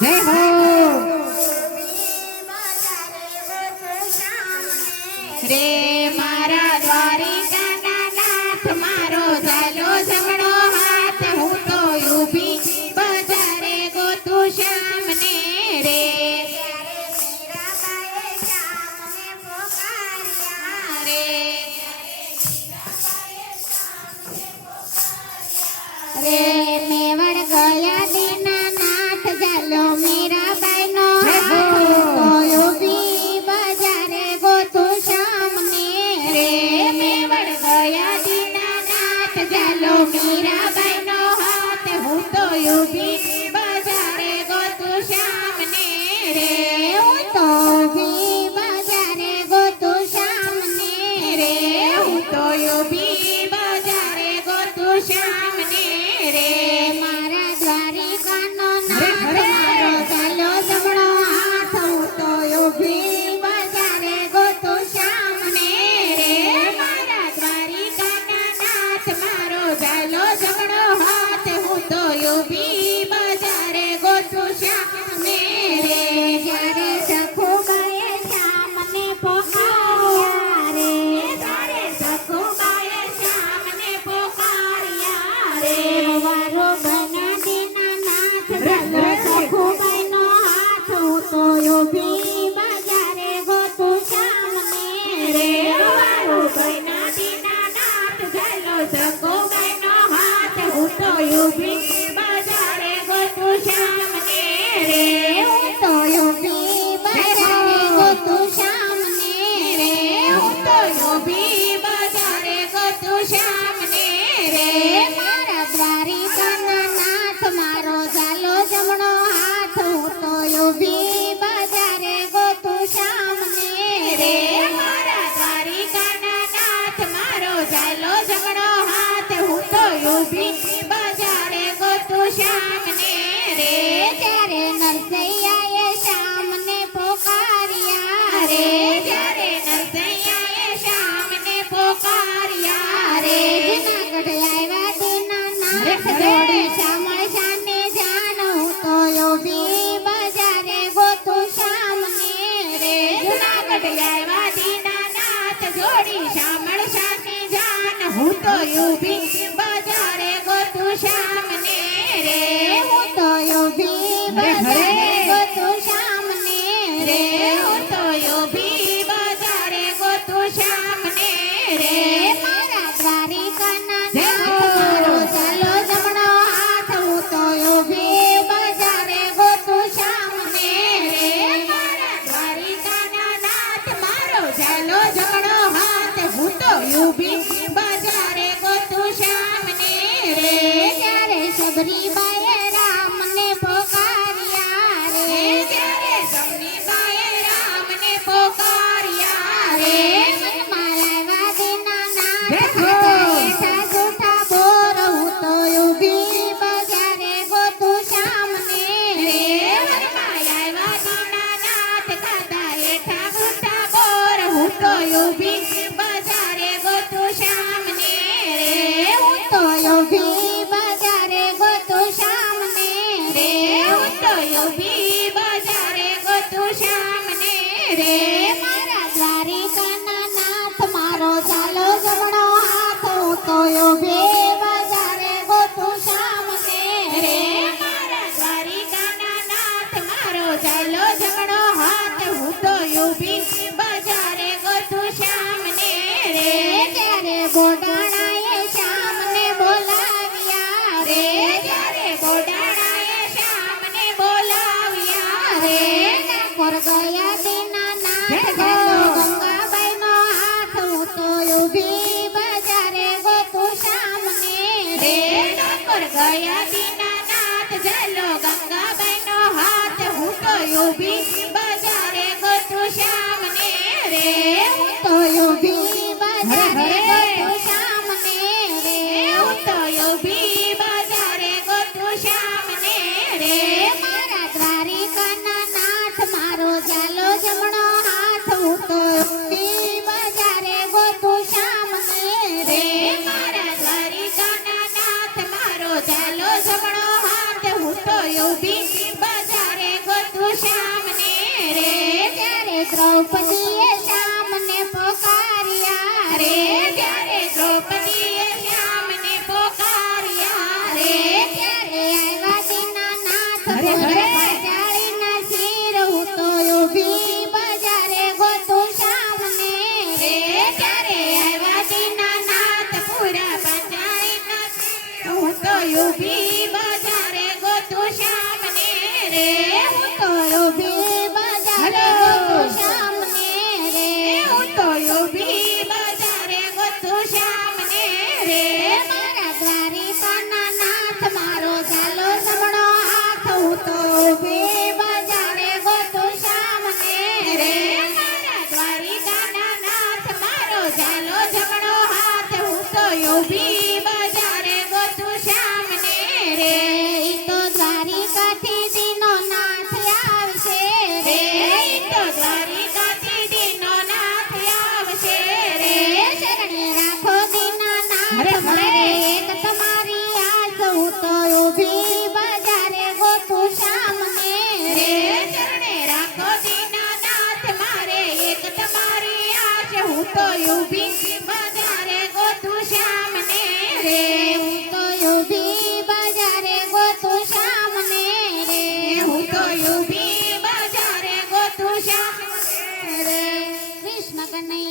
જય હો રે મારા દ્વારિકાના નાથ મારો ઝાલો જમણો હાથ હું તો ઊભી બજારે ગોતું શ્યામને રે રે મેવડ ગયા દીનાનાથ ઝાલો મીરાબાઈનો હાથ ઊભી બજારે ગોતું શ્યામને રે મેવડ ગયા દીનાનાથ ઝાલો મીરાબાઈનો હાથ હું તો ઊભી બજારે ગોતું શ્યામને રે હું તો ઊભી બજારે ગોતું શ્યામને રે હું તો ઊભી બજારે ગોતું શ્યામને રે મારા દ્વારિકાનો નાથ મારો ઝાલો જમણો હાથ હું તો ઊભી બજારે ગોતું શ્યામને રે મારા દ્વારિકાના નાથ મારો ઝાલો જમણો હાથ હું તો ઊભી બજારે ગોતું શ્યામને રે જ્યારે સખુબાએ શ્યામને પોકાર્યા રે ત્યારે સખુબાએ શ્યામને પોકાર્યા રે વારો બના દીનાનાથ ઝાલો સખુબાઈનો હાથ હું તો ઊભી બજારે ગોતું શ્યામને રે વારો બના દીનાનાથ ઝાલો સખુબાઈનો હાથ હું તો ઊભી બજારે ગોતું શ્યામને રે હું તો ઊભી બજારે ગોતું શ્યામને રે હું તો ઊભી બજારે ગોતું શ્યામને રે મારા દ્વારિકાના નાથ મારો ઝાલો જમણો હાથ હું તો ઊભી બજારે ગોતું શ્યામને રે મારા દ્વારિકાના નાથ મારો ઝાલો જમણો હાથ હું તો ઊભી બજારે ગોતું શ્યામને રે જ્યારે નરસૈયાએ શ્યામને પોકાર્યા રે જ્યારે નરસૈયાએ શ્યામને પોકાર્યા રે જુનાગઢ આવ્યા દીનાનાથ જોડે શ્યામળ શાને જાન હું તો ઊભી બજારે ગોતું શ્યામને રે જુનાગઢ આવ્યા દીનાનાથ જોડી શ્યામળ શાને જાન હું તો ઊભી બજારે ગોતું શ્યામને રે હું તો ઊભી બજારે ગોતું શ્યામને રે હું તો ઊભી બજારે ગોતું શ્યામને રે મારા દ્વારિકાના નાથ મારો ઝાલો જમણો હાથ હું તો ઊભી બજારે ગોતું શ્યામને રે મારા દ્વારિકાના નાથ મારો ઝાલો જમણો હાથ હું તો ઊભી બજારે ગોતું શ્યામને રે જ્યારે સબરીબાઈએ રામને પોકાર્યા રે જ્યારે સબરીબાઈએ રામને પોકાર્યા રે મનમાં આવ્યા દીનાનાથ હેઠા જૂઠા બોર હું તો ઊભી બજારે ગોતું શ્યામને રે મનમાં આવ્યા દીનાનાથ દાદા હેઠા જૂઠા બોર હું તો ઊભી બજારે ગોતું શ્યામને રે હું તો ઊભી બજારે ગોતું શ્યામને રે હું તો ઊભી બજારે ગોતું શ્યામને રે મારા દ્વારિકાના નાથ મારો ઝાલો જમણો હાથ હું તો ઊભી બજારે ગોતું શ્યામને રે મારા દ્વારિકાના નાથ મારો ઝાલો જમણો હાથ હું તો ઊભી બજારે ગોતું શ્યામને રે ત્યારે બોડાણાએ શ્યામને બોલાવ્યા રે ત્યારે બોડાણાએ શ્યામને બોલાવ્યા રે ડાકોર ગયા દીનાનાથ ઝાલો ગંગાબાઈનો હાથ હું તો ઊભી બજારે ગોતું શ્યામને રે ડાકોર ગયા દીનાનાથ ઝાલો ગંગાબાઈનો હાથ હું તો ઊભી બજારે ગોતું શ્યામને રે હું તો ઊભી બજારે ગોતું શ્યામને રે હું તો ઊભી બજારે ગોતું શ્યામને રે મારા દ્વારિકાના નાથ મારો ઝાલો જમણો હાથ હું તો ઊભી બજારે ગોતું શ્યામને રે મારા દ્વારિકાના નાથ મારો ઝાલો જમણો હાથ હું તો ઊભી બજારે ઊભી બજારે ગોતું શ્યામને રે હું તો ઊભી બજારે ગોતું શ્યામને રે હું તો ઊભી બજારે ગોતું શ્યામને રે મારા દ્વારિકાના નાથ મારો ઝાલો જમણો હાથ હું તો ઊભી બજારે ગોતું શ્યામને રે મારા દ્વારિકાના નાથ મારો ઝાલો જમણો હાથ હું તો ઊભી બજારે ગોતું શ્યામને રે ઈ તો દ્વારિકાથી દીનો નાથ આવશે રે ઈ તો દ્વારિકાથી દીનો નાથ આવશે રે શરણે રાખો દીના નાથ મારે એક તમારી આસ હું તો ઊભી બજારે ગોતું શ્યામને રે શરણે રાખો દીના નાથ મારે એક તમારી આસ હું તો ઊભી બજારે ગોતું શ્યામને રે હું તો ઊભી બજારે ગોતું શ્યામને રે હું તો ઊભી બજારે ગોતું શ્યામને રે કૃષ્ણ કનૈયા